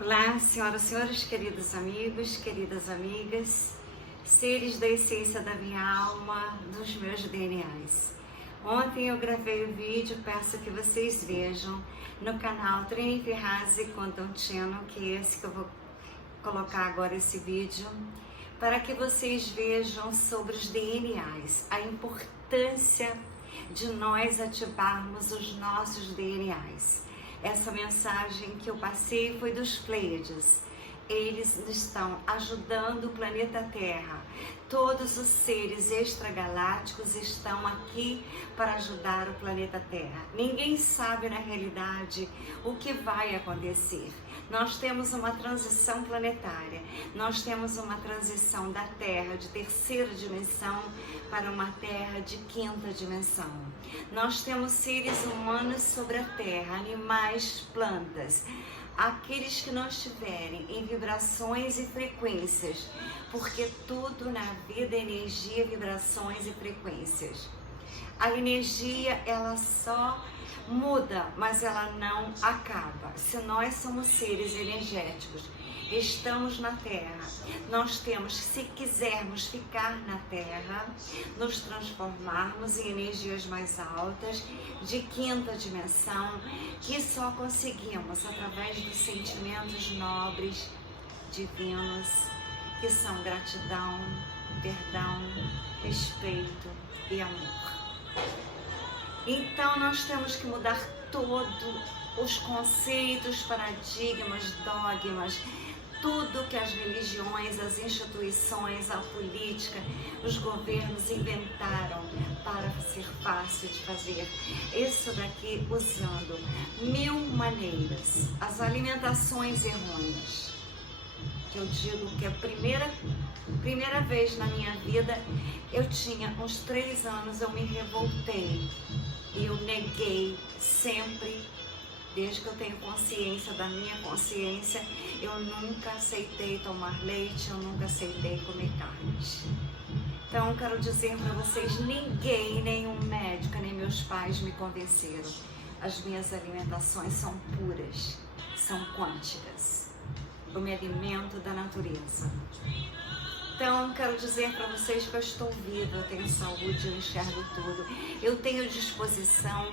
Olá, senhoras e senhores, queridos amigos, queridas amigas, seres da essência da minha alma, dos meus DNAs. Ontem eu gravei o vídeo, peço que vocês vejam no canal Trini Ferrazzi Quantum Channel, que é esse que eu vou colocar agora esse vídeo, para que vocês vejam sobre os DNAs, a importância de nós ativarmos os nossos DNAs. Essa mensagem que eu passei foi dos Pleiades. Eles estão ajudando o planeta Terra. Todos os seres extragalácticos estão aqui para ajudar o planeta Terra. Ninguém sabe na realidade o que vai acontecer. Nós temos uma transição planetária, nós temos uma transição da Terra de terceira dimensão para uma Terra de quinta dimensão. Nós temos seres humanos sobre a Terra, animais, plantas. Aqueles que não estiverem em vibrações e frequências, porque tudo na vida é energia, vibrações e frequências. A energia, ela só muda, mas ela não acaba. Se nós somos seres energéticos, estamos na Terra, nós temos, se quisermos ficar na Terra, nos transformarmos em energias mais altas, de quinta dimensão, que só conseguimos através dos sentimentos nobres, divinos, que são gratidão, perdão, respeito e amor. Então nós temos que mudar todos os conceitos, paradigmas, dogmas, tudo que as religiões, as instituições, a política, os governos inventaram para ser fácil de fazer. Isso daqui usando 1000 maneiras, as alimentações errôneas. Que eu digo que a primeira vez na minha vida, eu tinha uns 3 anos, eu me revoltei. E eu neguei sempre, desde que eu tenho consciência da minha consciência, eu nunca aceitei tomar leite, eu nunca aceitei comer carnes. Então, quero dizer para vocês, ninguém, nenhum médico, nem meus pais me convenceram. As minhas alimentações são puras, são quânticas. Eu me alimento da natureza. Então, quero dizer para vocês que eu estou viva, eu tenho saúde, eu enxergo tudo. Eu tenho disposição,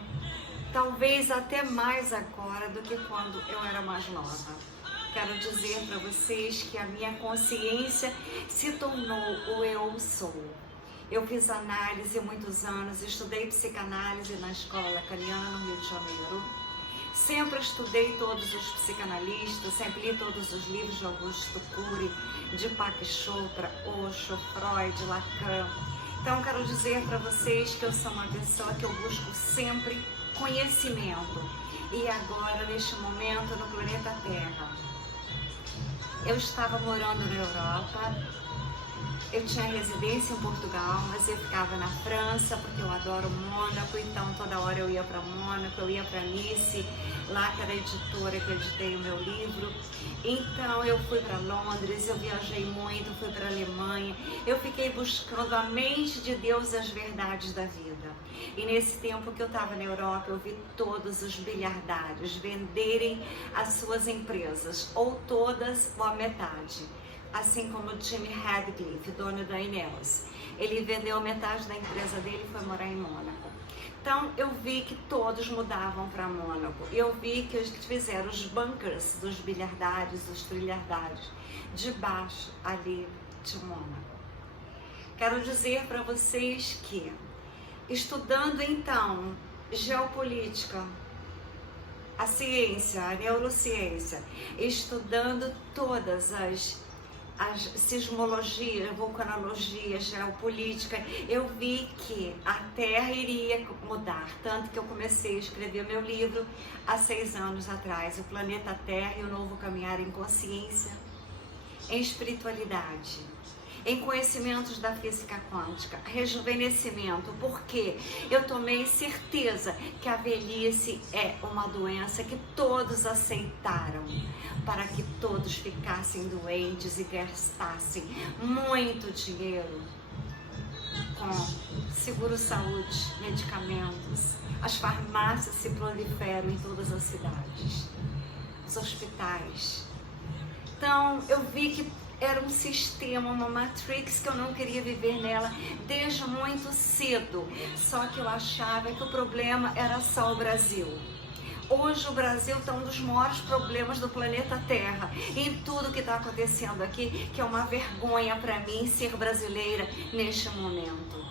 talvez até mais agora do que quando eu era mais nova. Quero dizer para vocês que a minha consciência se tornou o eu sou. Eu fiz análise há muitos anos, estudei psicanálise na escola lacaniana no Rio de Janeiro. Sempre estudei todos os psicanalistas, sempre li todos os livros de Augusto Cury, de Deepak Chopra, Osho, Freud, Lacan. Então quero dizer para vocês que eu sou uma pessoa que eu busco sempre conhecimento. E agora, neste momento, no planeta Terra, eu estava morando na Europa. Eu tinha residência em Portugal, mas eu ficava na França, porque eu adoro Mônaco, então toda hora eu ia para Mônaco, eu ia para Nice, lá que era a editora que eu editei o meu livro. Então eu fui para Londres, eu viajei muito, fui para a Alemanha, eu fiquei buscando a mente de Deus e as verdades da vida. E nesse tempo que eu estava na Europa, eu vi todos os bilhardários venderem as suas empresas, ou todas ou a metade. Assim como o Jimmy Radcliffe, dono da Ineos. Ele vendeu metade da empresa dele e foi morar em Mônaco. Então eu vi que todos mudavam para Mônaco. Eu vi que eles fizeram os bunkers dos bilhardários, dos trilhardários, debaixo ali de Mônaco. Quero dizer para vocês que, estudando então geopolítica, a ciência, a neurociência, estudando todas as sismologia, vulcanologia, geopolítica, eu vi que a Terra iria mudar, tanto que eu comecei a escrever meu livro há 6 anos atrás, O Planeta Terra e o Novo Caminhar em Consciência, em espiritualidade, em conhecimentos da física quântica, rejuvenescimento, porque eu tomei certeza que a velhice é uma doença que todos aceitaram, para que todos ficassem doentes e gastassem muito dinheiro com seguro-saúde, medicamentos. As farmácias se proliferam em todas as cidades, os hospitais. Então eu vi que era um sistema, uma matrix que eu não queria viver nela desde muito cedo. Só que eu achava que o problema era só o Brasil. Hoje o Brasil está um dos maiores problemas do planeta Terra. E em tudo que está acontecendo aqui, que é uma vergonha para mim ser brasileira neste momento.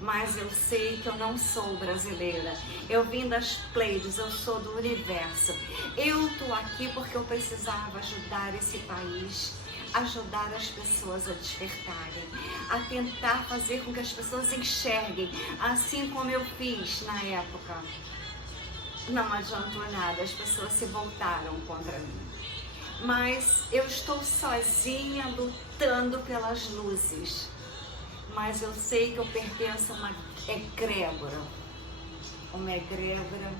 Mas eu sei que eu não sou brasileira. Eu vim das Pleiades, eu sou do universo. Eu estou aqui porque eu precisava ajudar esse país, ajudar as pessoas a despertarem, a tentar fazer com que as pessoas enxerguem, assim como eu fiz na época. Não adiantou nada, as pessoas se voltaram contra mim. Mas eu estou sozinha lutando pelas luzes. Mas eu sei que eu pertenço a uma egrégora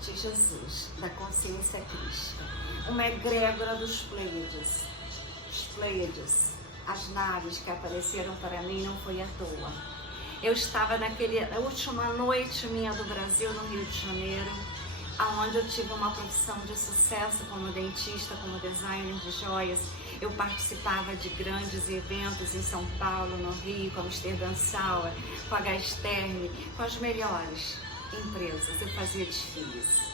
de Jesus, da consciência crística, uma egrégora dos Pleiades. Os Pleiades, as naves que apareceram para mim não foi à toa. Eu estava na última noite minha do Brasil, no Rio de Janeiro, onde eu tive uma profissão de sucesso como dentista, como designer de joias. Eu participava de grandes eventos em São Paulo, no Rio, com a Amsterdã Sauer, com a Gasterme, com as melhores empresas. Eu fazia desfiles.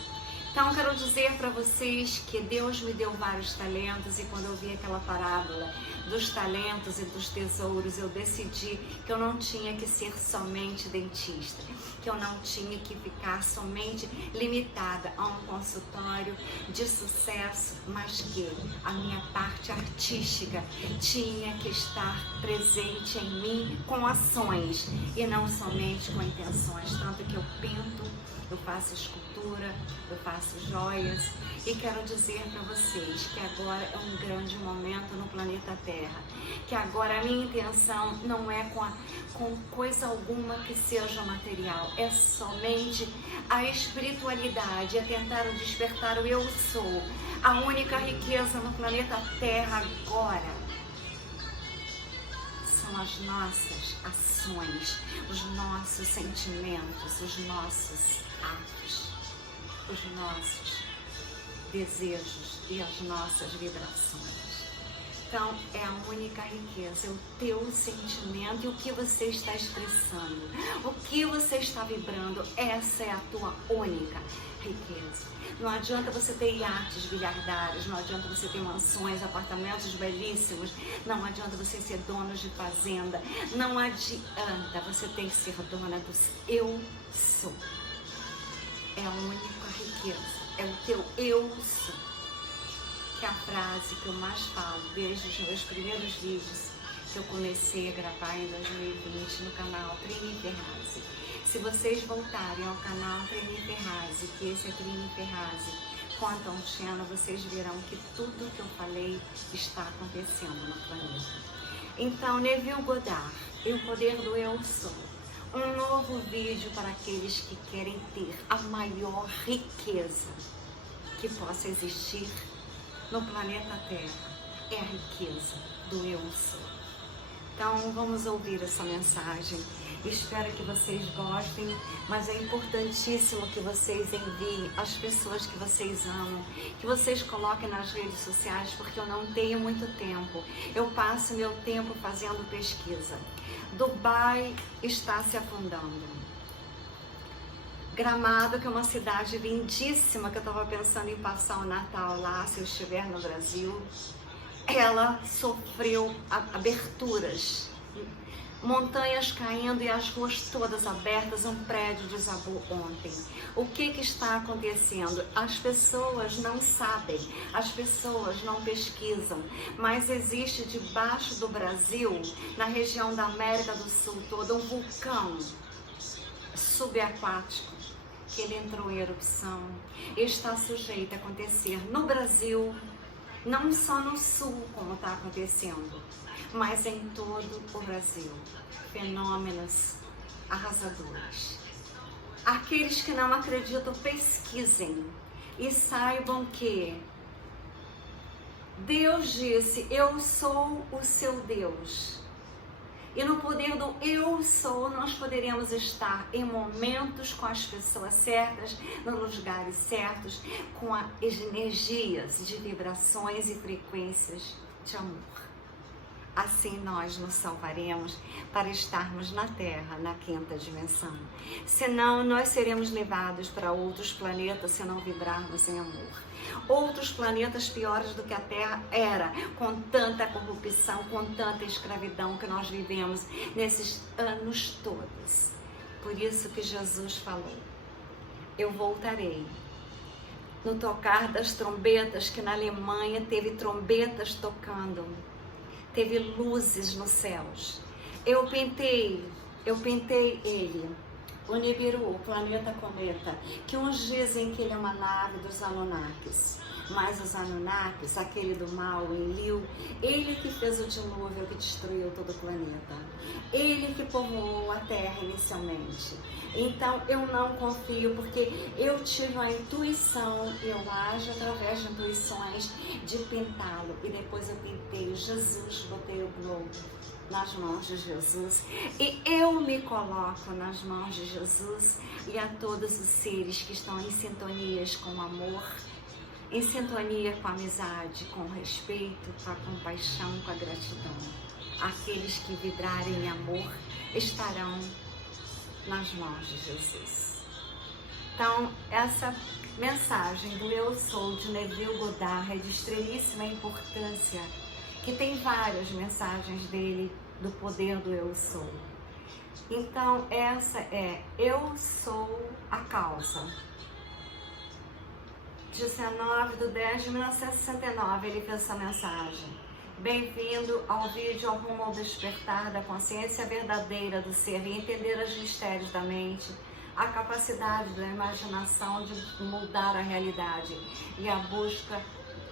Então, quero dizer para vocês que Deus me deu vários talentos e quando eu vi aquela parábola dos talentos e dos tesouros, eu decidi que eu não tinha que ser somente dentista, que eu não tinha que ficar somente limitada a um consultório de sucesso, mas que a minha parte artística tinha que estar presente em mim com ações e não somente com intenções. Tanto que eu pinto, eu faço escultura, eu faço joias e quero dizer para vocês que agora é um grande momento no planeta Terra, que agora a minha intenção não é com coisa alguma que seja material, é somente a espiritualidade, é tentar despertar o eu sou. A única riqueza no planeta Terra agora são as nossas ações, os nossos sentimentos, os nossos atos, os nossos desejos e as nossas vibrações. Então, é a única riqueza, é o teu sentimento e o que você está expressando, o que você está vibrando, essa é a tua única riqueza. Não adianta você ter iates bilhardários, não adianta você ter mansões, apartamentos belíssimos, não adianta você ser dono de fazenda, não adianta, você tem que ser dona do eu sou. É a única riqueza, é o teu eu sou, que é a frase que eu mais falo desde os meus primeiros vídeos que eu comecei a gravar em 2020 no canal Trini Ferrazzi. Se vocês voltarem ao canal Trini Ferrazzi, que esse é Trini Ferrazzi, Quantum Channel, vocês verão que tudo que eu falei está acontecendo no planeta. Então, Neville Goddard, e o poder do eu sou. Um novo vídeo para aqueles que querem ter a maior riqueza que possa existir no planeta Terra. É a riqueza do eu sou. Então vamos ouvir essa mensagem. Espero que vocês gostem, mas é importantíssimo que vocês enviem às pessoas que vocês amam, que vocês coloquem nas redes sociais, porque eu não tenho muito tempo. Eu passo meu tempo fazendo pesquisa. Dubai está se afundando. Gramado, que é uma cidade lindíssima, que eu estava pensando em passar o Natal lá, se eu estiver no Brasil, ela sofreu aberturas, montanhas caindo e as ruas todas abertas. Um prédio desabou ontem. O que está acontecendo? As pessoas não sabem, as pessoas não pesquisam, mas existe debaixo do Brasil, na região da América do Sul toda, um vulcão subaquático, que ele entrou em erupção, está sujeito a acontecer no Brasil, não só no sul como está acontecendo, mas em todo o Brasil. Fenômenos arrasadores. Aqueles que não acreditam, pesquisem e saibam que Deus disse: eu sou o seu Deus. E no poder do eu sou, nós poderemos estar em momentos com as pessoas certas, nos lugares certos, com as energias de vibrações e frequências de amor. Assim nós nos salvaremos para estarmos na Terra, na quinta dimensão. Senão, nós seremos levados para outros planetas se não vibrarmos em amor. Outros planetas piores do que a Terra era, com tanta corrupção, com tanta escravidão que nós vivemos nesses anos todos. Por isso que Jesus falou, eu voltarei. No tocar das trombetas, que na Alemanha teve trombetas tocando, teve luzes nos céus. Eu pintei ele, o Nibiru, o planeta cometa, que uns dizem que ele é uma nave dos Anunnakis, mas os Anunnakis, aquele do mal, Enlil, ele que fez o dilúvio que destruiu todo o planeta, ele que povoou a Terra inicialmente. Então eu não confio, porque eu tive a intuição, e eu ajo através de intuições, de pintá-lo, e depois eu pintei Jesus, botei o globo nas mãos de Jesus, e eu me coloco nas mãos de Jesus e a todos os seres que estão em sintonias com o amor, em sintonia com a amizade, com o respeito, com a compaixão, com a gratidão. Aqueles que vibrarem em amor estarão nas mãos de Jesus. Então, essa mensagem do Eu Sou, de Neville Goddard, é de extremíssima importância, que tem várias mensagens dele do poder do Eu Sou. Então, essa é Eu Sou a Causa. 19/10/1969, ele fez essa mensagem. Bem-vindo ao vídeo Rumo ao Despertar da Consciência Verdadeira do Ser e entender os mistérios da mente, a capacidade da imaginação de mudar a realidade e a busca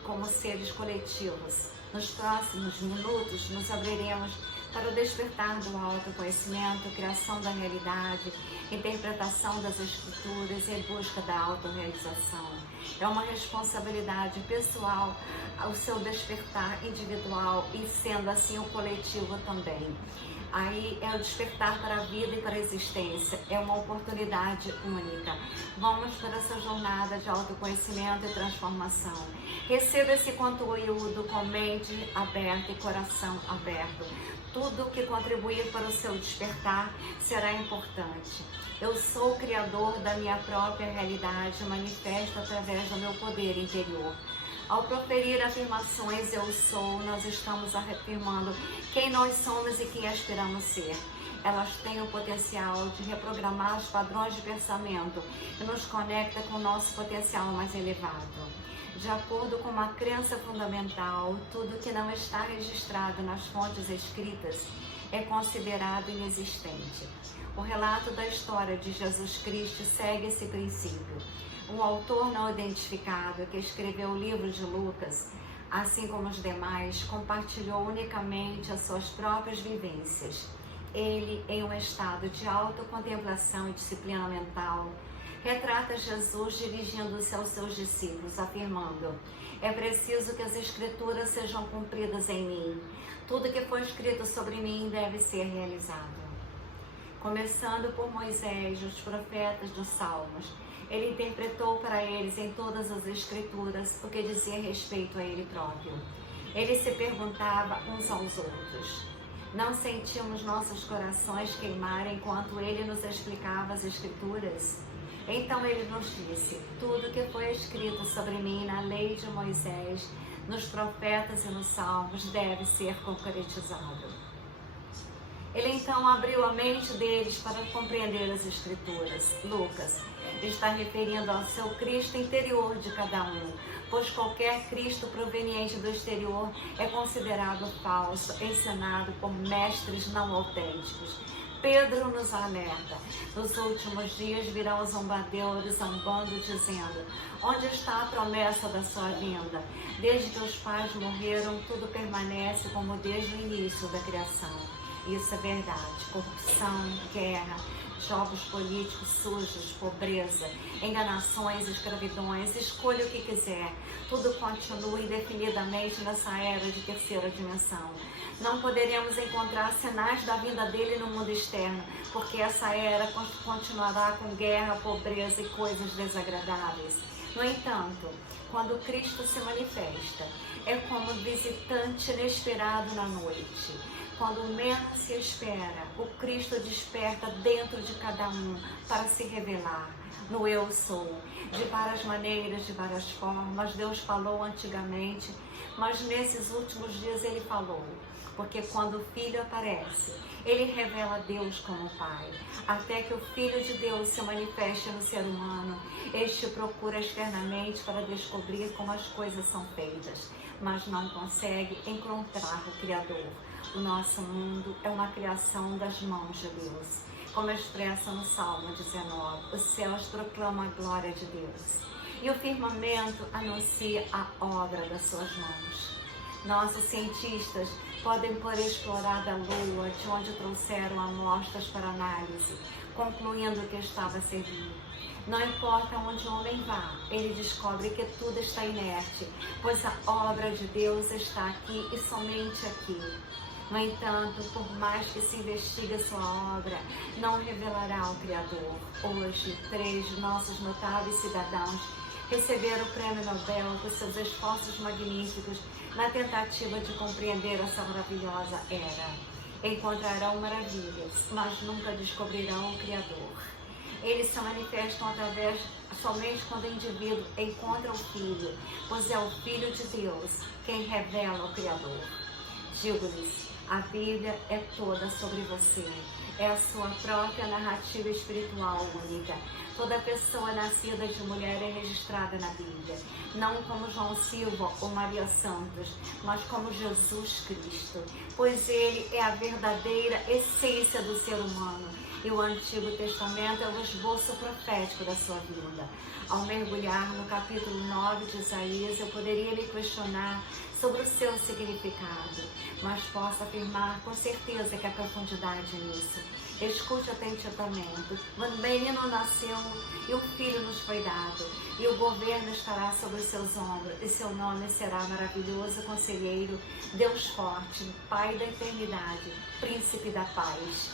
como seres coletivos. Nos próximos minutos, nos abriremos para o despertar do autoconhecimento, criação da realidade, interpretação das escrituras e busca da autorrealização. É uma responsabilidade pessoal ao seu despertar individual e, sendo assim, o coletivo também. Aí é o despertar para a vida e para a existência, é uma oportunidade única. Vamos para essa jornada de autoconhecimento e transformação. Receba esse conteúdo com mente aberta e coração aberto. Tudo que contribuir para o seu despertar será importante. Eu sou o criador da minha própria realidade, manifesto através do meu poder interior. Ao proferir afirmações eu sou, nós estamos afirmando quem nós somos e quem aspiramos ser. Elas têm o potencial de reprogramar os padrões de pensamento e nos conecta com o nosso potencial mais elevado. De acordo com uma crença fundamental, tudo que não está registrado nas fontes escritas é considerado inexistente. O relato da história de Jesus Cristo segue esse princípio. O autor não identificado, que escreveu o livro de Lucas, assim como os demais, compartilhou unicamente as suas próprias vivências. Ele, em um estado de autocontemplação e disciplina mental, retrata Jesus dirigindo-se aos seus discípulos, afirmando: é preciso que as escrituras sejam cumpridas em mim. Tudo que foi escrito sobre mim deve ser realizado. Começando por Moisés, os profetas dos Salmos, ele interpretou para eles em todas as escrituras o que dizia respeito a ele próprio. Ele se perguntava uns aos outros: não sentimos nossos corações queimarem enquanto ele nos explicava as escrituras? Então ele nos disse: tudo que foi escrito sobre mim na lei de Moisés, nos profetas e nos salmos deve ser concretizado. Ele então abriu a mente deles para compreender as escrituras. Lucas está referindo ao seu Cristo interior de cada um, pois qualquer Cristo proveniente do exterior é considerado falso, ensinado por mestres não autênticos. Pedro nos alerta: nos últimos dias virão zombadores zombando, dizendo: onde está a promessa da sua vinda? Desde que os pais morreram, tudo permanece como desde o início da criação. Isso é verdade. Corrupção, guerra, jogos políticos sujos, pobreza, enganações, escravidões, escolha o que quiser. Tudo continua indefinidamente nessa era de terceira dimensão. Não poderemos encontrar sinais da vinda dele no mundo externo, porque essa era continuará com guerra, pobreza e coisas desagradáveis. No entanto, quando Cristo se manifesta, é como um visitante inesperado na noite. Quando menos se espera, o Cristo desperta dentro de cada um para se revelar no Eu Sou. De várias maneiras, de várias formas, Deus falou antigamente, mas nesses últimos dias Ele falou. Porque quando o Filho aparece, Ele revela Deus como Pai. Até que o Filho de Deus se manifeste no ser humano, este procura externamente para descobrir como as coisas são feitas, mas não consegue encontrar o Criador. O nosso mundo é uma criação das mãos de Deus. Como expressa no Salmo 19, os céus proclamam a glória de Deus e o firmamento anuncia a obra das suas mãos. Nossos cientistas podem por explorar a Lua, de onde trouxeram amostras para análise, concluindo que estava servindo. Não importa onde o homem vá, ele descobre que tudo está inerte, pois a obra de Deus está aqui e somente aqui. No entanto, por mais que se investigue a sua obra, não revelará o Criador. Hoje, 3 de nossos notáveis cidadãos receberam o Prêmio Nobel por seus esforços magníficos na tentativa de compreender essa maravilhosa era. Encontrarão maravilhas, mas nunca descobrirão o Criador. Eles se manifestam somente quando o indivíduo encontra o Filho, pois é o Filho de Deus quem revela o Criador. Digo-lhes, a Bíblia é toda sobre você. É a sua própria narrativa espiritual única. Toda pessoa nascida de mulher é registrada na Bíblia, não como João Silva ou Maria Santos, mas como Jesus Cristo, pois Ele é a verdadeira essência do ser humano e o Antigo Testamento é o esboço profético da sua vida. Ao mergulhar no capítulo 9 de Isaías, eu poderia me questionar sobre o seu significado, mas posso afirmar com certeza que há profundidade nisso. Escute atentamente. O menino nasceu e um filho nos foi dado, e o governo estará sobre os seus ombros, e seu nome será Maravilhoso Conselheiro, Deus Forte, Pai da Eternidade, Príncipe da Paz.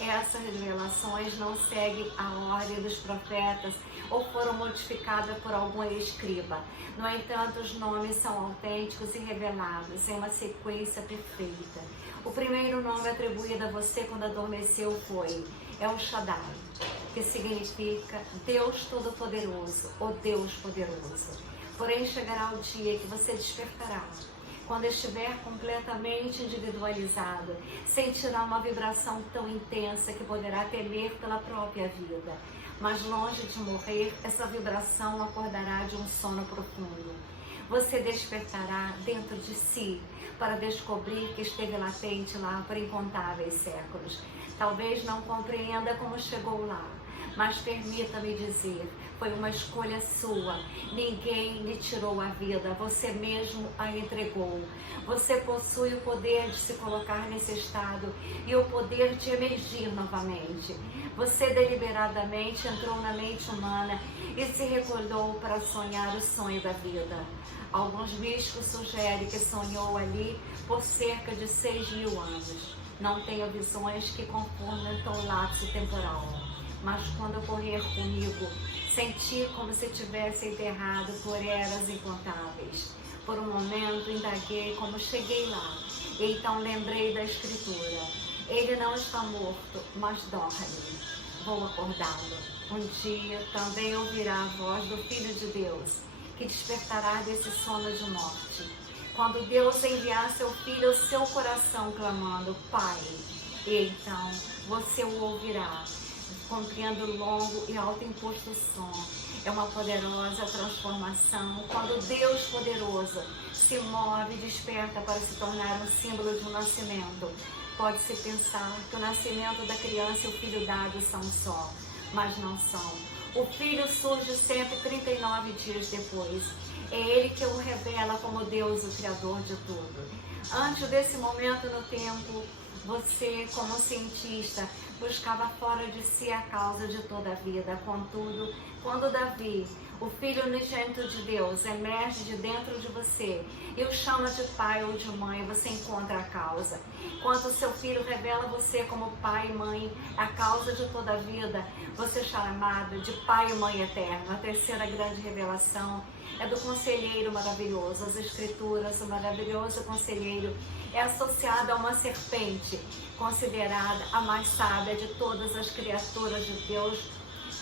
Essas revelações não seguem a ordem dos profetas ou foram modificadas por algum escriba. No entanto, os nomes são autênticos e revelados em uma sequência perfeita. O primeiro nome atribuído a você quando adormeceu foi El Shaddai, que significa Deus Todo-Poderoso ou Deus Poderoso. Porém, chegará o dia que você despertará. Quando estiver completamente individualizado, sentirá uma vibração tão intensa que poderá temer pela própria vida. Mas longe de morrer, essa vibração acordará de um sono profundo. Você despertará dentro de si para descobrir que esteve latente lá por incontáveis séculos. Talvez não compreenda como chegou lá, mas permita-me dizer, foi uma escolha sua. Ninguém lhe tirou a vida, você mesmo a entregou. Você possui o poder de se colocar nesse estado e o poder de emergir novamente. Você deliberadamente entrou na mente humana e se recolheu para sonhar o sonho da vida. Alguns místicos sugerem que sonhou ali por cerca de 6.000 anos. Não tenho visões que confundam tão lapso temporal. Mas quando ocorrer comigo, senti como se tivesse enterrado por eras incontáveis. Por um momento, indaguei como cheguei lá, e então lembrei da Escritura. Ele não está morto, mas dorme. Vou acordá-lo. Um dia também ouvirá a voz do Filho de Deus, que despertará desse sono de morte. Quando Deus enviar seu Filho ao seu coração, clamando, Pai, e então você o ouvirá. Compreendo longo e alto imposto som. É uma poderosa transformação quando Deus poderoso se move e desperta para se tornar um símbolo de um nascimento. Pode-se pensar que o nascimento da criança e o filho dado são só, mas não são. O filho surge sempre 39 dias depois. É Ele que o revela como Deus, o Criador de tudo. Antes desse momento no tempo, você, como cientista, buscava fora de si a causa de toda a vida. Contudo, quando Davi, o Filho unigênito de Deus, emerge de dentro de você e o chama de pai ou de mãe, você encontra a causa. Quando o seu filho revela você como pai e mãe, a causa de toda a vida, você é chamado de pai e mãe eterno. A terceira grande revelação é do conselheiro maravilhoso. As escrituras, o maravilhoso conselheiro, é associado a uma serpente, considerada a mais sábia de todas as criaturas de Deus.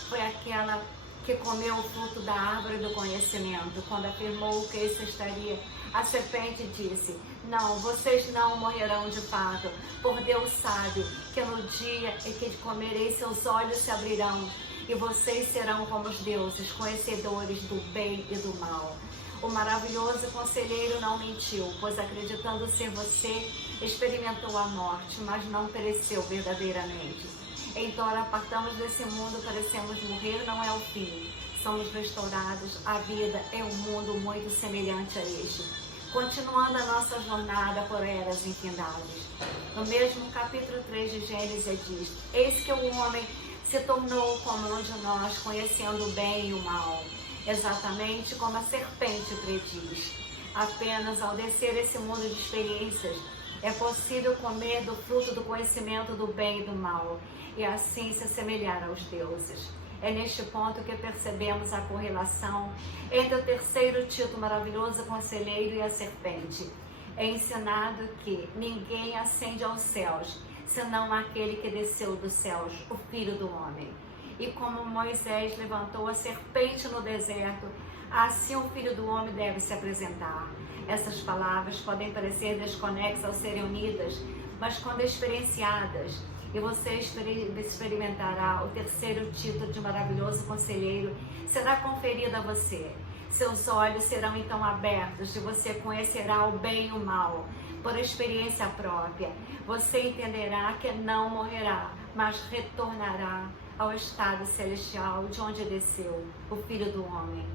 Foi aquela que comeu o fruto da árvore do conhecimento. Quando afirmou que isso estaria, a serpente disse: não, vocês não morrerão de fato, por Deus sabe que no dia em que comereis, seus olhos se abrirão e vocês serão como os deuses, conhecedores do bem e do mal. O maravilhoso conselheiro não mentiu, pois acreditando ser você, experimentou a morte, mas não pereceu verdadeiramente. Então, apartamos desse mundo, parecemos morrer, não é o fim. Somos restaurados, a vida é um mundo muito semelhante a este. Continuando a nossa jornada por eras infindáveis. No mesmo capítulo 3 de Gênesis diz: eis que o homem se tornou como um de nós, conhecendo o bem e o mal, exatamente como a serpente prediz. Apenas ao descer esse mundo de experiências, é possível comer do fruto do conhecimento do bem e do mal, e assim se assemelhar aos deuses. É neste ponto que percebemos a correlação entre o terceiro título maravilhoso conselheiro e a serpente. É ensinado que ninguém ascende aos céus, senão aquele que desceu dos céus, o Filho do Homem. E como Moisés levantou a serpente no deserto, assim o Filho do Homem deve se apresentar. Essas palavras podem parecer desconexas ao serem unidas, mas quando experienciadas, e você experimentará o terceiro título de maravilhoso conselheiro, será conferido a você. Seus olhos serão então abertos e você conhecerá o bem e o mal, por experiência própria. Você entenderá que não morrerá, mas retornará ao estado celestial de onde desceu, o Filho do Homem.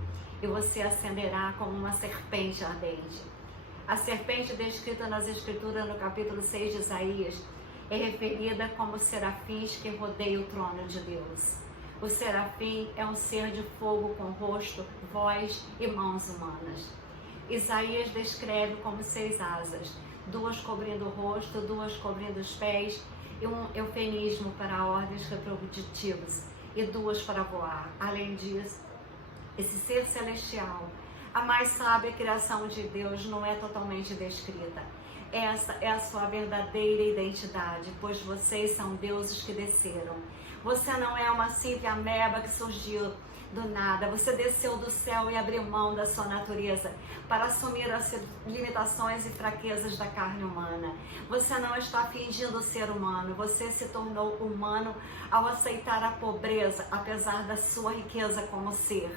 E você ascenderá como uma serpente ardente. A serpente descrita nas Escrituras no capítulo 6 de Isaías é referida como serafins que rodeiam o trono de Deus. O serafim é um ser de fogo com rosto, voz e mãos humanas. Isaías descreve como 6 asas, 2 cobrindo o rosto, 2 cobrindo os pés, e um eufemismo para ordens reprodutivas, e 2 para voar. Além disso, esse ser celestial, a mais sábia criação de Deus, não é totalmente descrita. Essa é a sua verdadeira identidade, pois vocês são deuses que desceram. Você não é uma simples ameba que surgiu do nada. Você desceu do céu e abriu mão da sua natureza para assumir as limitações e fraquezas da carne humana. Você não está fingindo ser humano, você se tornou humano ao aceitar a pobreza, apesar da sua riqueza como ser.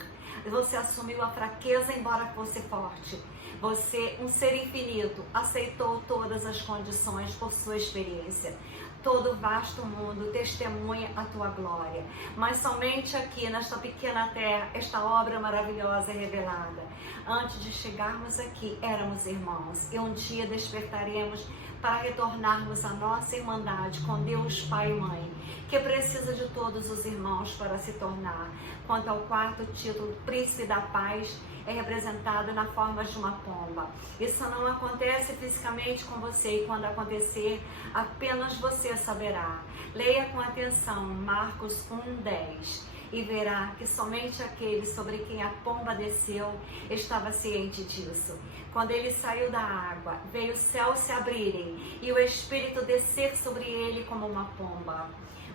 Você assumiu a fraqueza, embora fosse forte. Você, um ser infinito, aceitou todas as condições por sua experiência. Todo o vasto mundo testemunha a tua glória. Mas somente aqui, nesta pequena terra, esta obra maravilhosa é revelada. Antes de chegarmos aqui, éramos irmãos. E um dia despertaremos para retornarmos à nossa irmandade com Deus Pai e Mãe, que precisa de todos os irmãos para se tornar. Quanto ao quarto título, Príncipe da Paz, é representado na forma de uma pomba. Isso não acontece fisicamente com você, e quando acontecer, apenas você saberá. Leia com atenção Marcos 1:10 e verá que somente aquele sobre quem a pomba desceu estava ciente disso. Quando ele saiu da água, veio os céus se abrirem e o Espírito descer sobre ele como uma pomba.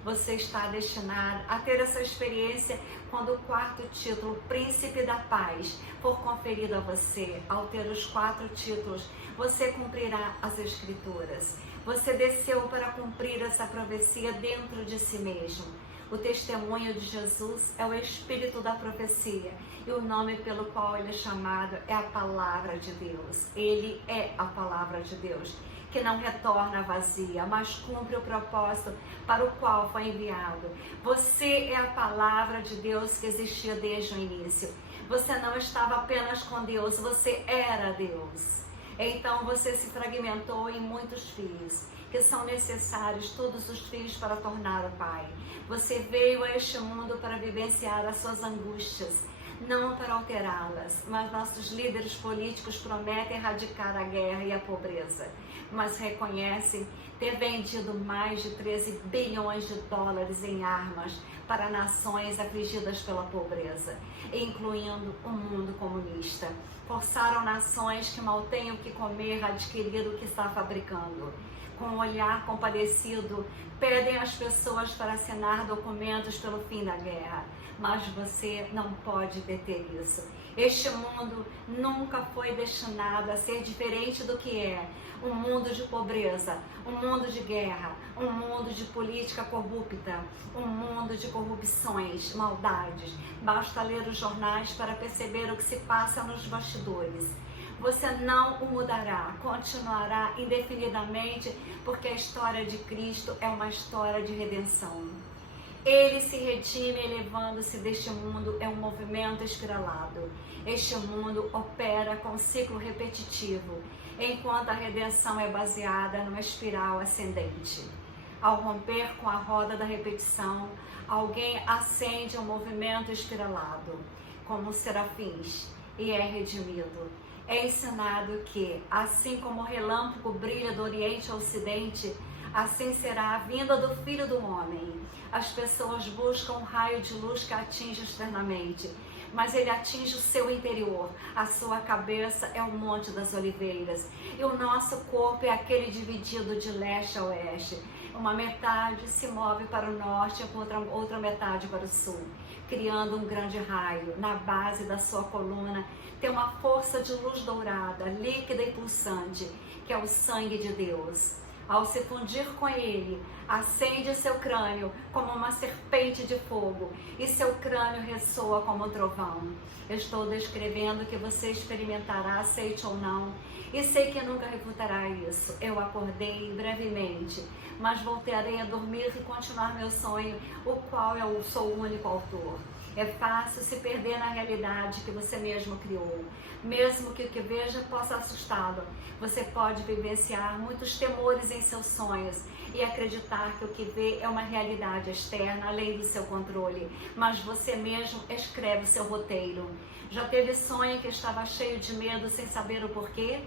Você está destinado a ter essa experiência quando o quarto título, Príncipe da Paz, for conferido a você. Ao ter os 4 títulos, você cumprirá as Escrituras. Você desceu para cumprir essa profecia dentro de si mesmo. O testemunho de Jesus é o Espírito da profecia, e o nome pelo qual ele é chamado é a Palavra de Deus. Ele é a Palavra de Deus, que não retorna vazia, mas cumpre o propósito para o qual foi enviado. Você é a Palavra de Deus que existia desde o início. Você não estava apenas com Deus, você era Deus. Então você se fragmentou em muitos filhos, que são necessários todos os filhos para tornar o Pai. Você veio a este mundo para vivenciar as suas angústias, não para alterá-las, mas nossos líderes políticos prometem erradicar a guerra e a pobreza, mas reconhecem ter vendido mais de 13 bilhões de dólares em armas para nações afligidas pela pobreza, incluindo o mundo comunista. Forçaram nações que mal têm o que comer a adquirir o que está fabricando. Com um olhar compadecido, pedem às pessoas para assinar documentos pelo fim da guerra. Mas você não pode deter isso. Este mundo nunca foi destinado a ser diferente do que é. Um mundo de pobreza, um mundo de guerra, um mundo de política corrupta, um mundo de corrupções, maldades. Basta ler os jornais para perceber o que se passa nos bastidores. Você não o mudará, continuará indefinidamente, porque a história de Cristo é uma história de redenção. Ele se redime elevando-se deste mundo, é um movimento espiralado. Este mundo opera com um ciclo repetitivo, enquanto a redenção é baseada numa espiral ascendente. Ao romper com a roda da repetição, alguém acende um movimento espiralado, como os serafins, e é redimido. É ensinado que, assim como o relâmpago brilha do Oriente ao Ocidente, assim será a vinda do Filho do Homem. As pessoas buscam um raio de luz que atinge externamente, mas ele atinge o seu interior. A sua cabeça é o Monte das Oliveiras, e o nosso corpo é aquele dividido de leste a oeste. Uma metade se move para o norte e outra metade para o sul, criando um grande raio. Na base da sua coluna tem uma força de luz dourada, líquida e pulsante, que é o sangue de Deus. Ao se fundir com ele, acende seu crânio como uma serpente de fogo, e seu crânio ressoa como um trovão. Estou descrevendo o que você experimentará, aceite ou não, e sei que nunca refutará isso. Eu acordei brevemente, mas voltarei a dormir e continuar meu sonho, o qual eu sou o único autor. É fácil se perder na realidade que você mesmo criou. Mesmo que o que veja possa assustá-lo, você pode vivenciar muitos temores em seus sonhos e acreditar que o que vê é uma realidade externa, além do seu controle. Mas você mesmo escreve o seu roteiro. Já teve sonho que estava cheio de medo sem saber o porquê?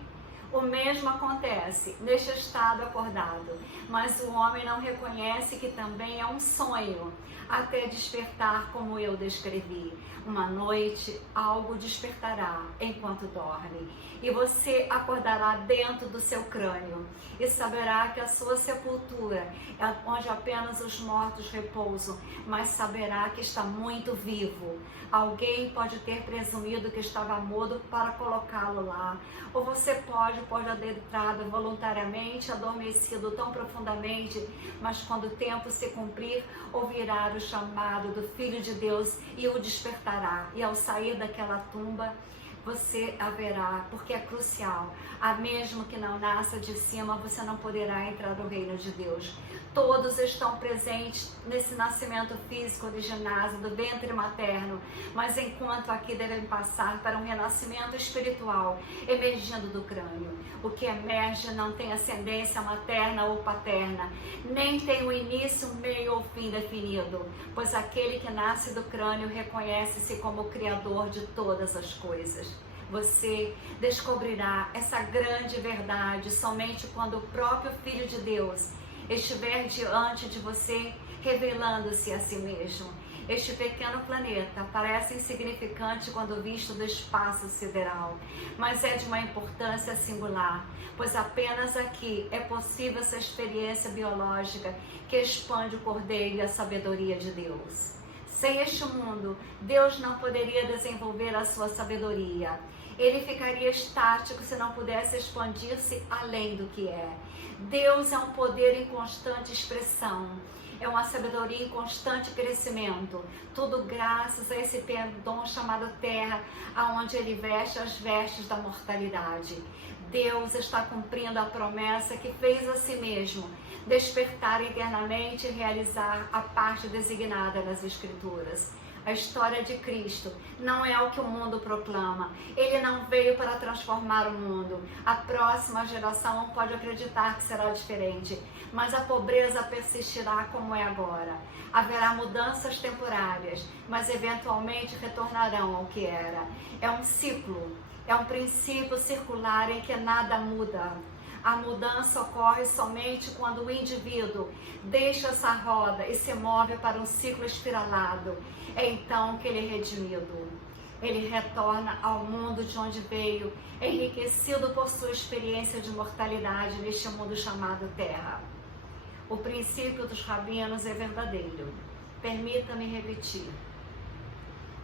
O mesmo acontece neste estado acordado, mas o homem não reconhece que também é um sonho, até despertar como eu descrevi. Uma noite, algo despertará enquanto dorme, e você acordará dentro do seu crânio, e saberá que a sua sepultura é onde apenas os mortos repousam, mas saberá que está muito vivo. Alguém pode ter presumido que estava mudo para colocá-lo lá, ou você pode adentrado voluntariamente, adormecido tão profundamente, mas quando o tempo se cumprir, ouvirá o chamado do Filho de Deus e o despertará. E ao sair daquela tumba, você haverá, porque é crucial, mesmo que não nasça de cima, você não poderá entrar no reino de Deus. Todos estão presentes nesse nascimento físico de ginásio, do ventre materno, mas enquanto aqui devem passar para um renascimento espiritual, emergindo do crânio. O que emerge não tem ascendência materna ou paterna, nem tem o início, meio ou fim definido, pois aquele que nasce do crânio reconhece-se como o Criador de todas as coisas. Você descobrirá essa grande verdade somente quando o próprio Filho de Deus estiver diante de você, revelando-se a si mesmo. Este pequeno planeta parece insignificante quando visto do espaço sideral, mas é de uma importância singular, pois apenas aqui é possível essa experiência biológica que expande o cordeiro e a sabedoria de Deus. Sem este mundo, Deus não poderia desenvolver a sua sabedoria. Ele ficaria estático se não pudesse expandir-se além do que é. Deus é um poder em constante expressão, é uma sabedoria em constante crescimento, tudo graças a esse dom chamado terra, aonde ele veste as vestes da mortalidade. Deus está cumprindo a promessa que fez a si mesmo, despertar internamente e realizar a parte designada nas Escrituras. A história de Cristo não é o que o mundo proclama. Ele não veio para transformar o mundo. A próxima geração pode acreditar que será diferente, mas a pobreza persistirá como é agora. Haverá mudanças temporárias, mas eventualmente retornarão ao que era. É um ciclo, é um princípio circular em que nada muda. A mudança ocorre somente quando o indivíduo deixa essa roda e se move para um ciclo espiralado. É então que ele é redimido. Ele retorna ao mundo de onde veio, enriquecido por sua experiência de mortalidade neste mundo chamado Terra. O princípio dos rabinos é verdadeiro. Permita-me repetir.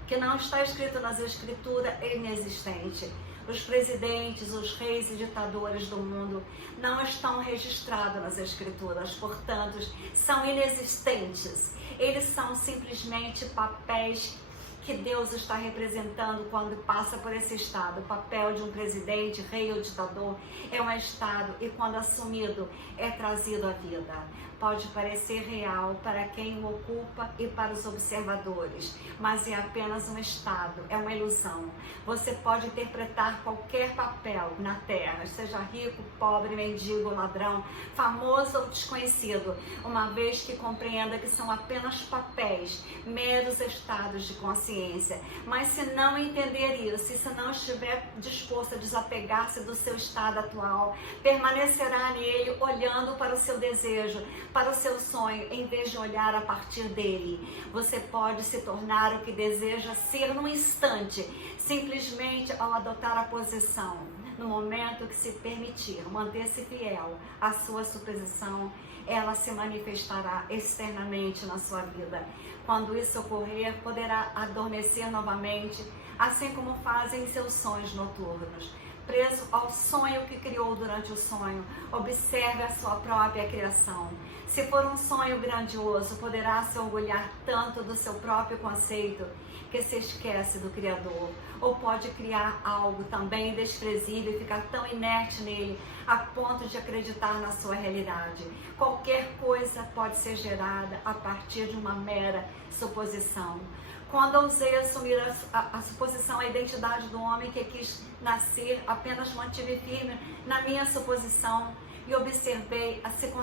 Que não está escrito nas escrituras é inexistente. Os presidentes, os reis e ditadores do mundo não estão registrados nas escrituras, portanto, são inexistentes. Eles são simplesmente papéis que Deus está representando quando passa por esse estado. O papel de um presidente, rei ou ditador é um estado e quando assumido é trazido à vida. Pode parecer real para quem o ocupa e para os observadores, mas é apenas um estado, é uma ilusão. Você pode interpretar qualquer papel na Terra, seja rico, pobre, mendigo, ladrão, famoso ou desconhecido, uma vez que compreenda que são apenas papéis, meros estados de consciência. Mas se não entender isso, e se não estiver disposto a desapegar-se do seu estado atual, permanecerá nele olhando para o seu desejo, para o seu sonho, em vez de olhar a partir dele. Você pode se tornar o que deseja ser num instante, simplesmente ao adotar a posição. No momento que se permitir manter-se fiel à sua suposição, ela se manifestará externamente na sua vida. Quando isso ocorrer, poderá adormecer novamente, assim como fazem seus sonhos noturnos. Preso ao sonho que criou durante o sonho, observe a sua própria criação. Se for um sonho grandioso, poderá se orgulhar tanto do seu próprio conceito que se esquece do Criador. Ou pode criar algo também desprezível e ficar tão inerte nele a ponto de acreditar na sua realidade. Qualquer coisa pode ser gerada a partir de uma mera suposição. Quando ousei assumir a suposição, a identidade do homem que quis nascer, apenas mantive firme na minha suposição e observei a se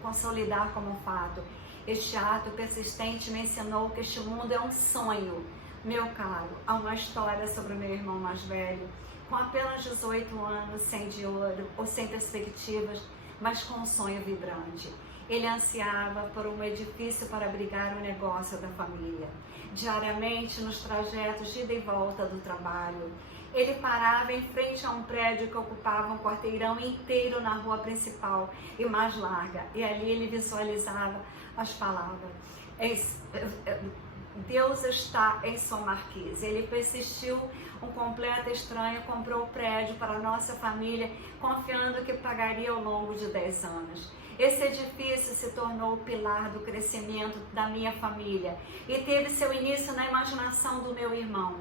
consolidar como um fato. Este ato persistente me ensinou que este mundo é um sonho. Meu caro, há uma história sobre o meu irmão mais velho, com apenas 18 anos, sem dinheiro ou sem perspectivas, mas com um sonho vibrante. Ele ansiava por um edifício para abrigar o negócio da família. Diariamente, nos trajetos de ida e volta do trabalho, ele parava em frente a um prédio que ocupava um quarteirão inteiro na rua principal e mais larga. E ali ele visualizava as palavras: Deus está em sua marquise. Ele persistiu. Um completo estranho comprou o prédio para a nossa família, confiando que pagaria ao longo de 10 anos. Esse edifício se tornou o pilar do crescimento da minha família e teve seu início na imaginação do meu irmão.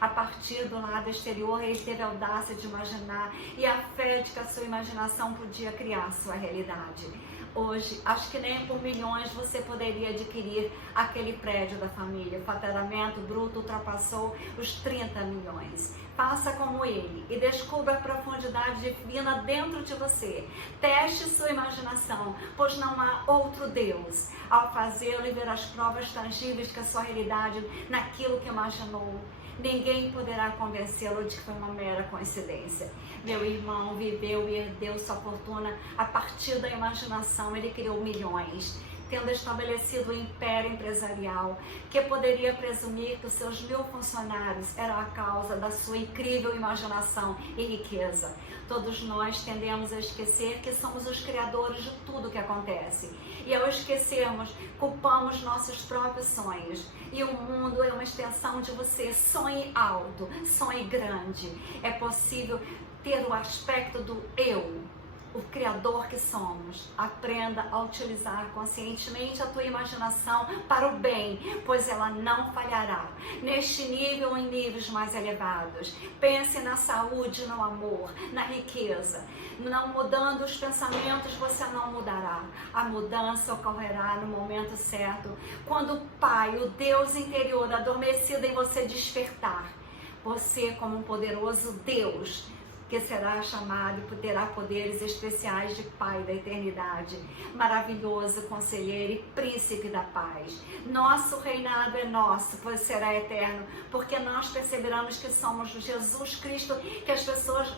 A partir do lado exterior, ele teve a audácia de imaginar e a fé de que a sua imaginação podia criar sua realidade. Hoje, acho que nem por milhões você poderia adquirir aquele prédio da família. O faturamento bruto ultrapassou os 30 milhões. Faça como ele e descubra a profundidade divina dentro de você. Teste sua imaginação, pois não há outro Deus. Ao fazê-lo e ver as provas tangíveis que a sua realidade naquilo que imaginou, ninguém poderá convencê-lo de que foi uma mera coincidência. Meu irmão viveu e herdeu sua fortuna a partir da imaginação. Ele criou milhões, tendo estabelecido um império empresarial que poderia presumir que os seus 1000 funcionários eram a causa da sua incrível imaginação e riqueza. Todos nós tendemos a esquecer que somos os criadores de tudo que acontece. E ao esquecermos, culpamos nossos próprios sonhos. E o mundo é uma extensão de você. Sonhe alto, sonhe grande. É possível ter o aspecto do eu. O Criador criador que somos. Aprenda a utilizar conscientemente a tua imaginação para o bem, pois ela não falhará. Neste nível ou em níveis mais elevados, pense na saúde, no amor, na riqueza. Não mudando os pensamentos, você não mudará. A mudança ocorrerá no momento certo, quando o Pai, o Deus interior adormecido em você despertar. Você, como um poderoso Deus, que será chamado e terá poderes especiais de Pai da eternidade, maravilhoso conselheiro e príncipe da paz. Nosso reinado é nosso, pois será eterno, porque nós perseveramos que somos Jesus Cristo, que as pessoas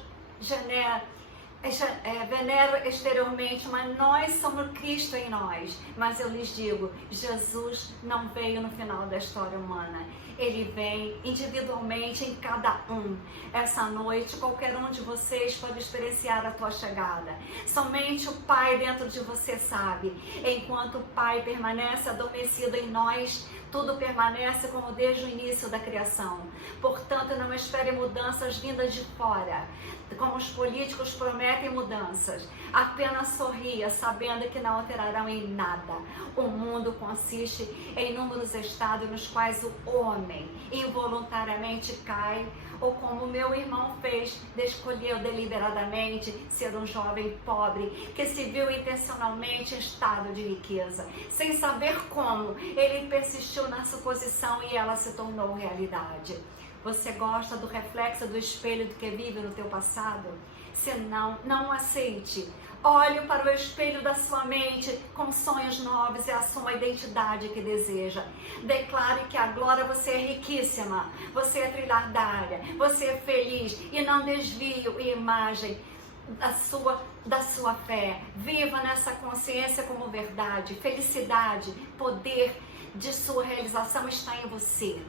veneram exteriormente, mas nós somos Cristo em nós. Mas eu lhes digo, Jesus não veio no final da história humana. Ele vem individualmente em cada um. Essa noite, qualquer um de vocês pode experienciar a tua chegada. Somente o Pai dentro de você sabe. Enquanto o Pai permanece adormecido em nós, tudo permanece como desde o início da criação. Portanto, não espere mudanças vindas de fora. Como os políticos prometem mudanças, apenas sorria, sabendo que não alterarão em nada. O mundo consiste em inúmeros estados nos quais o homem involuntariamente cai, ou como meu irmão fez, escolheu deliberadamente ser um jovem pobre, que se viu intencionalmente em estado de riqueza. Sem saber como, ele persistiu na suposição e ela se tornou realidade. Você gosta do reflexo do espelho do que vive no teu passado? Se não, não aceite. Olhe para o espelho da sua mente com sonhos novos e assuma a identidade que deseja. Declare que agora você é riquíssima, você é trilhardária, você é feliz e não desvie a imagem da sua fé. Viva nessa consciência como verdade, felicidade, poder de sua realização está em você.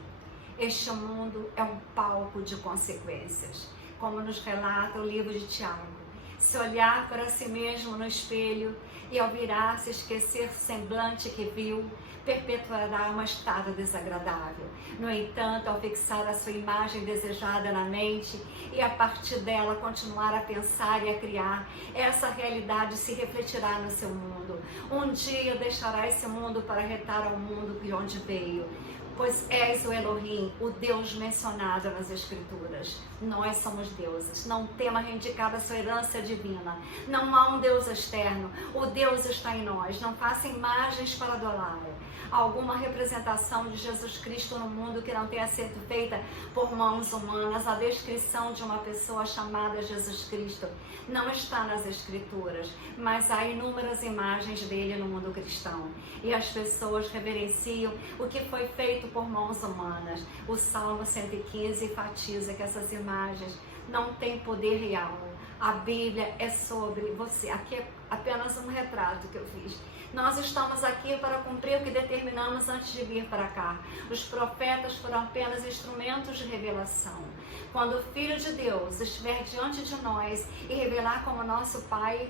Este mundo é um palco de consequências, como nos relata o livro de Tiago. Se olhar para si mesmo no espelho e ao virar-se esquecer o semblante que viu, perpetuará uma estada desagradável. No entanto, ao fixar a sua imagem desejada na mente e a partir dela continuar a pensar e a criar, essa realidade se refletirá no seu mundo. Um dia deixará esse mundo para retar ao mundo de onde veio, pois és o Elohim, o Deus mencionado nas Escrituras. Nós somos deuses, não temos reivindicado a sua herança divina. Não há um Deus externo, o Deus está em nós. Não faça imagens para adorar. Alguma representação de Jesus Cristo no mundo que não tenha sido feita por mãos humanas. A descrição de uma pessoa chamada Jesus Cristo não está nas Escrituras, mas há inúmeras imagens dele no mundo cristão. E as pessoas reverenciam o que foi feito por mãos humanas. O Salmo 115 enfatiza que essas imagens não têm poder real. A Bíblia é sobre você. Aqui é apenas um retrato que eu fiz. Nós estamos aqui para cumprir o que determinamos antes de vir para cá. Os profetas foram apenas instrumentos de revelação. Quando o Filho de Deus estiver diante de nós e revelar como nosso Pai,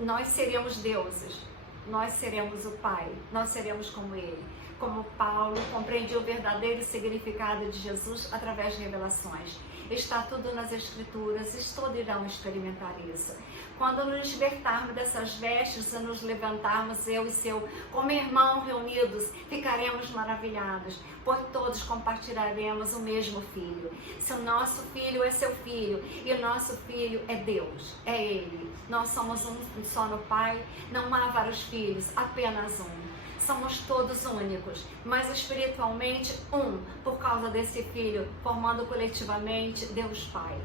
nós seremos deuses. Nós seremos o Pai. Nós seremos como Ele. Como Paulo compreendia o verdadeiro significado de Jesus através de revelações. Está tudo nas Escrituras e todos irão experimentar isso. Quando nos libertarmos dessas vestes e nos levantarmos, eu e seu, como irmãos reunidos, ficaremos maravilhados, pois todos compartilharemos o mesmo Filho. Se o nosso Filho é seu Filho e o nosso Filho é Deus, é Ele. Nós somos um só no Pai, não há vários filhos, apenas um. Somos todos únicos, mas espiritualmente um, por causa desse Filho, formando coletivamente Deus Pai.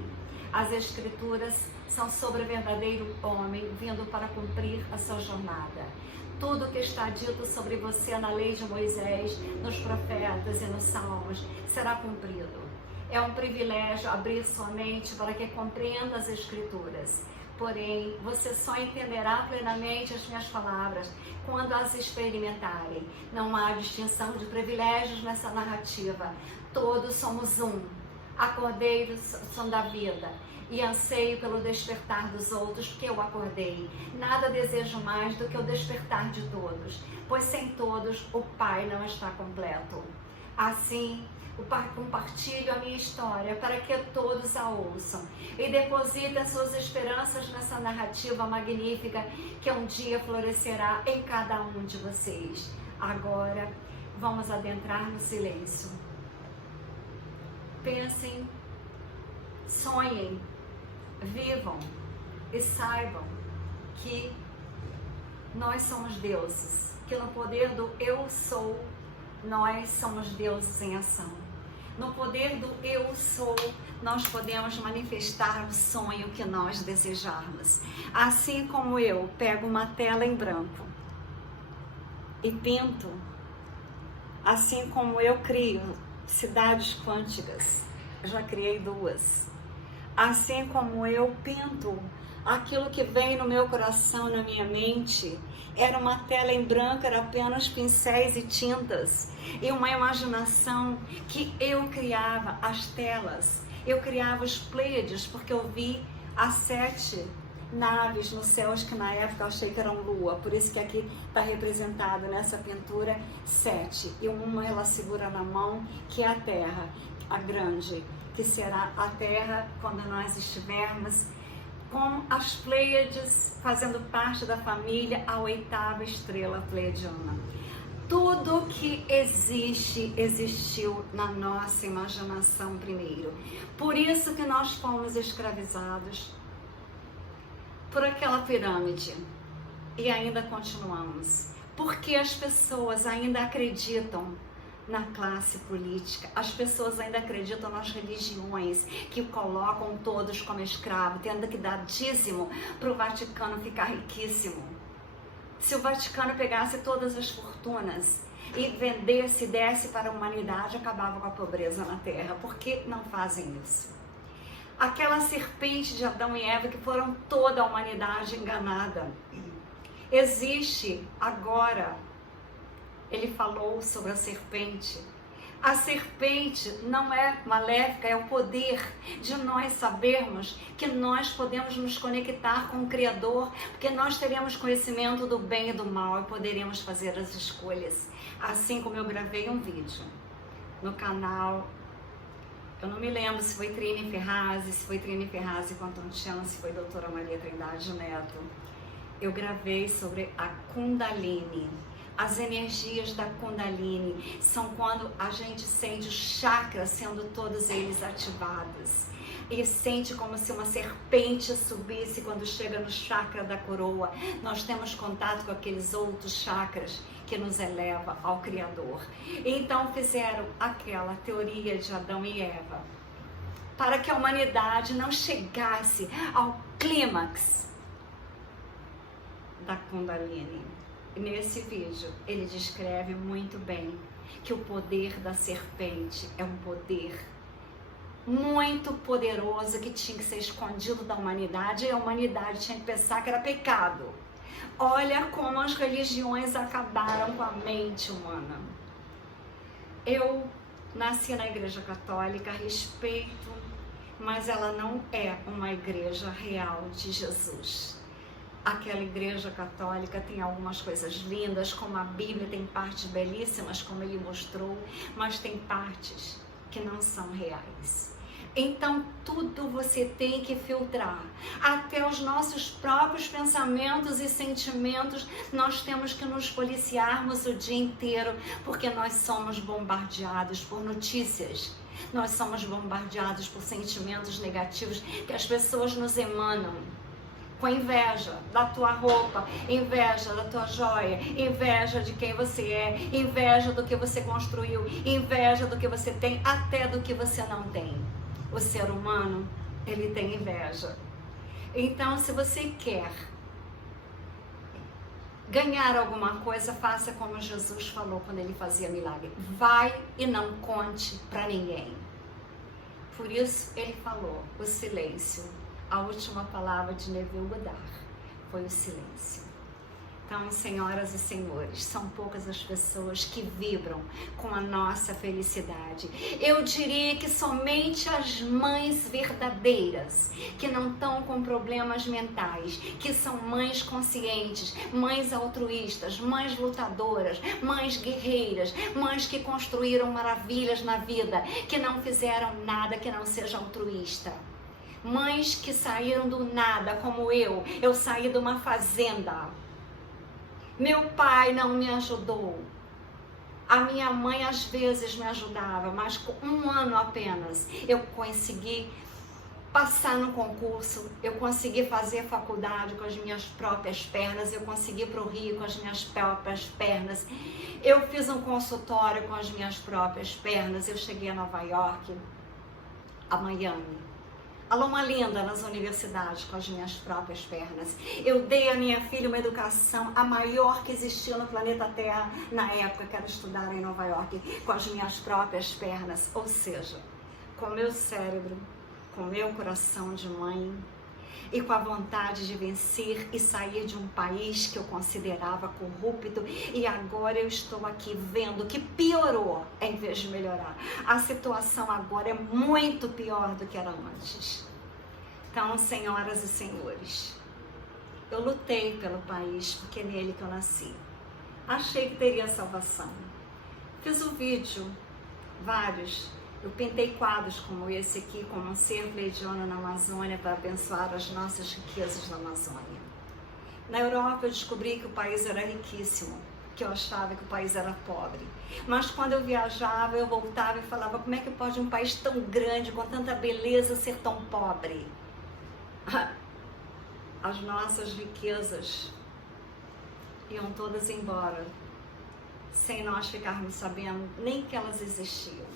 As Escrituras são sobre o verdadeiro homem vindo para cumprir a sua jornada. Tudo que está dito sobre você na lei de Moisés, nos profetas e nos salmos será cumprido. É um privilégio abrir sua mente para que compreenda as Escrituras. Porém, você só entenderá plenamente as minhas palavras quando as experimentarem. Não há distinção de privilégios nessa narrativa. Todos somos um. Acordei som da vida e anseio pelo despertar dos outros, porque eu acordei. Nada desejo mais do que o despertar de todos, pois sem todos o Pai não está completo. Assim, Compartilho a minha história para que todos a ouçam e depositem as suas esperanças nessa narrativa magnífica que um dia florescerá em cada um de vocês. Agora, vamos adentrar no silêncio. Pensem, sonhem, vivam e saibam que nós somos deuses, que no poder do eu sou, nós somos deuses em ação. No poder do eu sou, nós podemos manifestar o sonho que nós desejarmos. Assim como eu pego uma tela em branco e pinto, assim como eu crio cidades quânticas, eu já criei 2. Assim como eu pinto aquilo que vem no meu coração, na minha mente, era uma tela em branco, era apenas pincéis e tintas e uma imaginação que eu criava as telas, eu criava os Pleiades, porque eu vi as 7 naves nos céus que na época eu achei que eram lua, por isso que aqui está representado nessa pintura 7, e uma ela segura na mão, que é a Terra, a grande, que será a Terra quando nós estivermos com as Pleiades fazendo parte da família, a 8ª estrela pleiadiana. Tudo que existe, existiu na nossa imaginação primeiro. Por isso que nós fomos escravizados por aquela pirâmide e ainda continuamos. Porque as pessoas ainda acreditam na classe política, as pessoas ainda acreditam nas religiões que colocam todos como escravo, tendo que dar dízimo para o Vaticano ficar riquíssimo. Se o Vaticano pegasse todas as fortunas e vendesse, desse para a humanidade, acabava com a pobreza na Terra. Por que não fazem isso? Aquela serpente de Adão e Eva que foram toda a humanidade enganada. Existe agora. Ele falou sobre a serpente. A serpente não é maléfica, é o poder de nós sabermos que nós podemos nos conectar com o Criador, porque nós teremos conhecimento do bem e do mal e poderemos fazer as escolhas. Assim como eu gravei um vídeo no canal, eu não me lembro se foi Trini Ferrazzi com Antontiana, se foi doutora Maria Trindade Neto. Eu gravei sobre a Kundalini. As energias da Kundalini são quando a gente sente os chakras sendo todos eles ativados. E sente como se uma serpente subisse quando chega no chakra da coroa. Nós temos contato com aqueles outros chakras que nos eleva ao Criador. Então fizeram aquela teoria de Adão e Eva para que a humanidade não chegasse ao clímax da Kundalini. Nesse vídeo, ele descreve muito bem que o poder da serpente é um poder muito poderoso que tinha que ser escondido da humanidade e a humanidade tinha que pensar que era pecado. Olha como as religiões acabaram com a mente humana. Eu nasci na Igreja Católica, respeito, mas ela não é uma igreja real de Jesus. Aquela igreja católica tem algumas coisas lindas, como a Bíblia, tem partes belíssimas, como ele mostrou, mas tem partes que não são reais. Então, tudo você tem que filtrar. Até os nossos próprios pensamentos e sentimentos, nós temos que nos policiarmos o dia inteiro, porque nós somos bombardeados por notícias. Nós somos bombardeados por sentimentos negativos que as pessoas nos emanam. Com inveja da tua roupa, inveja da tua joia, inveja de quem você é, inveja do que você construiu, inveja do que você tem, até do que você não tem. O ser humano, ele tem inveja. Então, se você quer ganhar alguma coisa, faça como Jesus falou quando ele fazia milagre. Vai e não conte para ninguém. Por isso, ele falou, o silêncio. A última palavra de Neville Goddard foi o silêncio. Então, senhoras e senhores, são poucas as pessoas que vibram com a nossa felicidade. Eu diria que somente as mães verdadeiras, que não estão com problemas mentais, que são mães conscientes, mães altruístas, mães lutadoras, mães guerreiras, mães que construíram maravilhas na vida, que não fizeram nada que não seja altruísta. Mães que saíram do nada, como eu saí de uma fazenda. Meu pai não me ajudou. A minha mãe às vezes me ajudava, mas com 1 ano apenas eu consegui passar no concurso, eu consegui fazer faculdade com as minhas próprias pernas, eu consegui ir para o Rio com as minhas próprias pernas, eu fiz um consultório com as minhas próprias pernas, eu cheguei a Nova York, a Miami. A Loma Linda nas universidades com as minhas próprias pernas. Eu dei à minha filha uma educação a maior que existia no planeta Terra na época que era estudar em Nova York com as minhas próprias pernas, ou seja, com meu cérebro, com meu coração de mãe e com a vontade de vencer e sair de um país que eu considerava corrupto, e agora eu estou aqui vendo que piorou em vez de melhorar. A situação agora é muito pior do que era antes. Então, senhoras e senhores, eu lutei pelo país porque é nele que eu nasci. Achei que teria salvação. Fiz um vídeo, vários. Eu pintei quadros como esse aqui, como um ser pleidiano na Amazônia para abençoar as nossas riquezas da Amazônia. Na Europa eu descobri que o país era riquíssimo, que eu achava que o país era pobre. Mas quando eu viajava, eu voltava e falava, como é que pode um país tão grande, com tanta beleza, ser tão pobre? As nossas riquezas iam todas embora, sem nós ficarmos sabendo nem que elas existiam.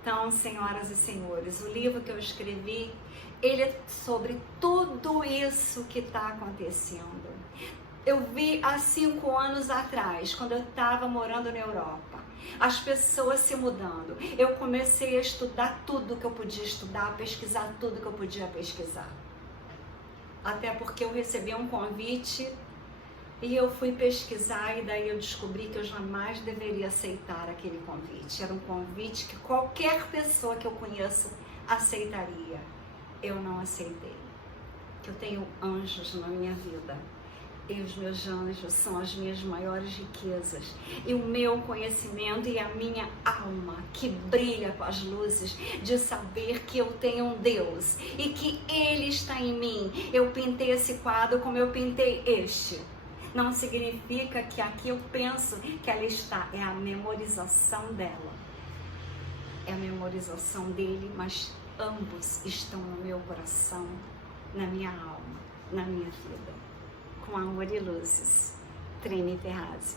Então, senhoras e senhores, o livro que eu escrevi, ele é sobre tudo isso que está acontecendo. Eu vi há 5 anos atrás, quando eu estava morando na Europa, as pessoas se mudando. Eu comecei a estudar tudo que eu podia estudar, pesquisar tudo que eu podia pesquisar. Até porque eu recebi um convite e eu fui pesquisar, e daí eu descobri que eu jamais deveria aceitar aquele convite. Era um convite que qualquer pessoa que eu conheço aceitaria. Eu não aceitei. Eu tenho anjos na minha vida. E os meus anjos são as minhas maiores riquezas. E o meu conhecimento e a minha alma que brilha com as luzes de saber que eu tenho um Deus e que Ele está em mim. Eu pintei esse quadro como eu pintei este. Não significa que aqui eu penso que ela está, é a memorização dela. É a memorização dele, mas ambos estão no meu coração, na minha alma, na minha vida. Com amor e luzes, Trini Ferrazzi.